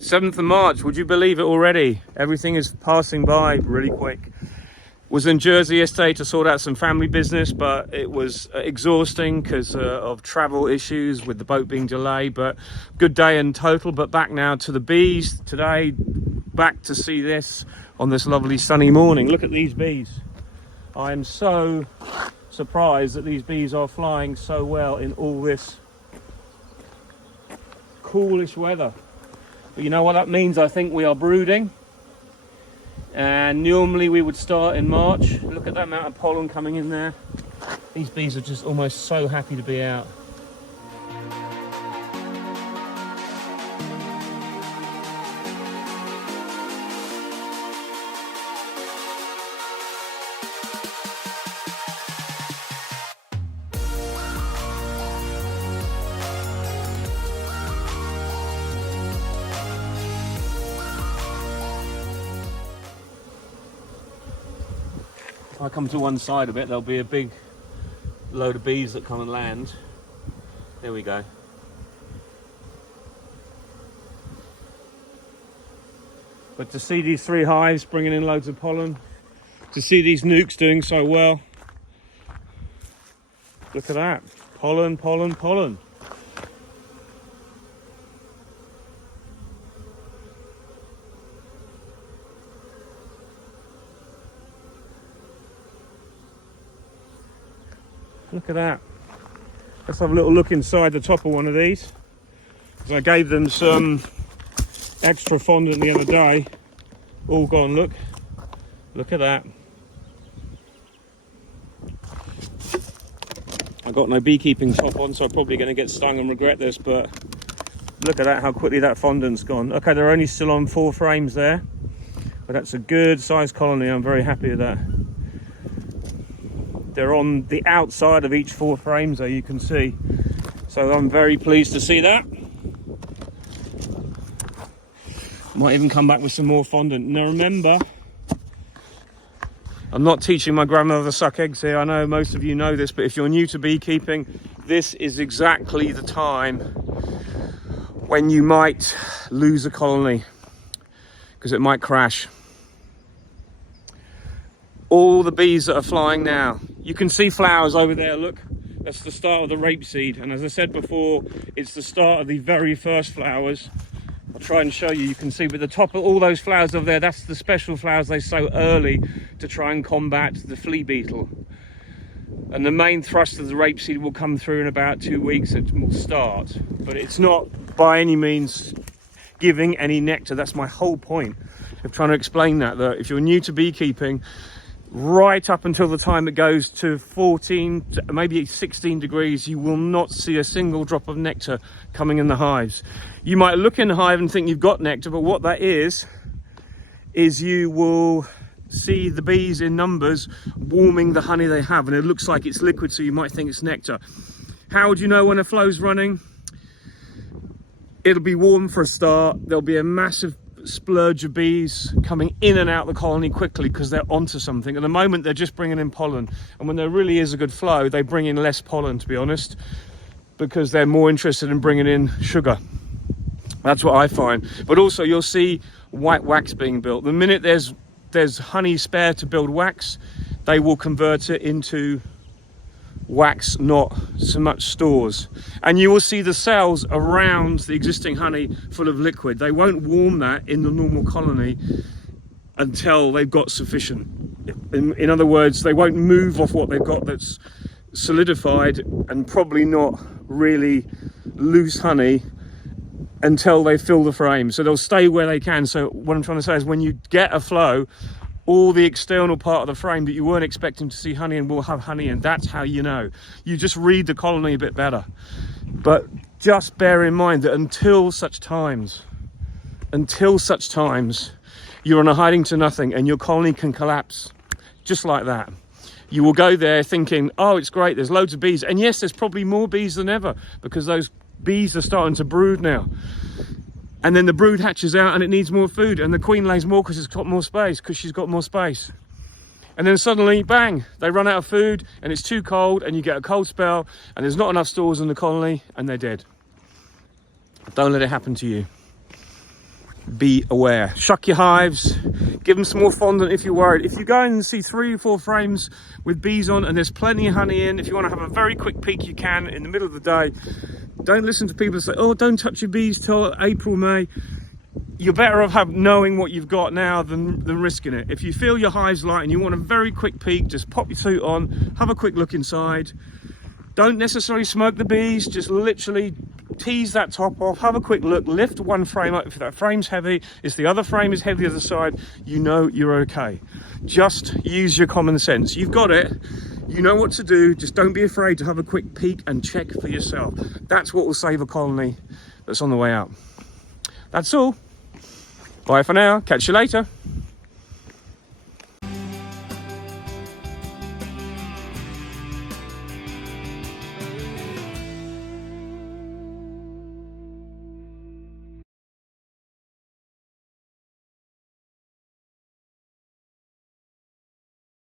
7th of March, would you believe it already? Everything is passing by really quick. Was in Jersey yesterday to sort out some family business, but it was exhausting because of travel issues with the boat being delayed. But good day in total. But back now to the bees today, back to see this on this lovely sunny morning. Look at these bees. I am so surprised that these bees are flying so well in all this coolish weather. But you know what that means? I think we are brooding, and normally we would start in March. Look at that amount of pollen coming in there. These bees are just almost so happy to be out. If I come to one side of it, there'll be a big load of bees that come and land. There we go. But to see these 3 hives bringing in loads of pollen, to see these nukes doing so well, look at that. Pollen, pollen, pollen. Look at that. Let's have a little look inside the top of one of these. Because I gave them some extra fondant the other day. All gone, look. Look at that. I got no beekeeping top on, so I'm probably going to get stung and regret this, but look at that, how quickly that fondant's gone. Okay, they're only still on 4 frames there, but that's a good sized colony. I'm very happy with that. They're on the outside of each 4 frames there, you can see. So I'm very pleased to see that. Might even come back with some more fondant. Now remember, I'm not teaching my grandmother to suck eggs here. I know most of you know this, but if you're new to beekeeping, this is exactly the time when you might lose a colony, because it might crash. All the bees that are flying now, you can see flowers over there, look. That's the start of the rapeseed, and as I said before, it's the start of the very first flowers. I'll try and show you, you can see, but the top of all those flowers over there, that's the special flowers they sow early to try and combat the flea beetle. And the main thrust of the rapeseed will come through in about 2 weeks, it will start. But it's not by any means giving any nectar. That's my whole point of trying to explain that if you're new to beekeeping, right up until the time it goes to 14, maybe 16 degrees, you will not see a single drop of nectar coming in the hives. You might look in the hive and think you've got nectar, but what that is you will see the bees in numbers warming the honey they have, and it looks like it's liquid, so you might think it's nectar. How would you know when a flow's running? It'll be warm for a start. There'll be a massive splurge of bees coming in and out the colony quickly because they're onto something. At the moment they're just bringing in pollen, and when there really is a good flow they bring in less pollen, to be honest, because they're more interested in bringing in sugar. That's what I find. But also you'll see white wax being built. The minute there's honey spare to build wax, they will convert it into wax, not so much stores. And you will see the cells around the existing honey full of liquid. They won't warm that in the normal colony until they've got sufficient. In other words, they won't move off what they've got that's solidified and probably not really loose honey until they fill the frame. So they'll stay where they can. So what I'm trying to say is, when you get a flow, all the external part of the frame that you weren't expecting to see honey in will have honey, and that's how you know. You just read the colony a bit better. But just bear in mind that until such times you're on a hiding to nothing, and your colony can collapse just like that. You will go there thinking, oh, it's great, there's loads of bees. And yes, there's probably more bees than ever, because those bees are starting to brood now. And then the brood hatches out and it needs more food, and the queen lays more because it's got more space, because she's got more space. And then suddenly, bang, they run out of food and it's too cold, and you get a cold spell and there's not enough stores in the colony and they're dead. Don't let it happen to you. be aware. Shuck your hives, give them some more fondant if you're worried. If you go in and see 3 or 4 frames with bees on and there's plenty of honey in, if you want to have a very quick peek, you can in the middle of the day. Don't listen to people say, oh, don't touch your bees till April, May. You're better off knowing what you've got now than risking it. If you feel your hive's light and you want a very quick peek, just pop your suit on, have a quick look inside. Don't necessarily smoke the bees, just literally tease that top off, have a quick look, lift one frame up. If that frame's heavy, if the other frame is heavy the other side, you know you're okay. Just use your common sense. You've got it, you know what to do, just don't be afraid to have a quick peek and check for yourself. That's what will save a colony that's on the way out. That's all. Bye for now, catch you later.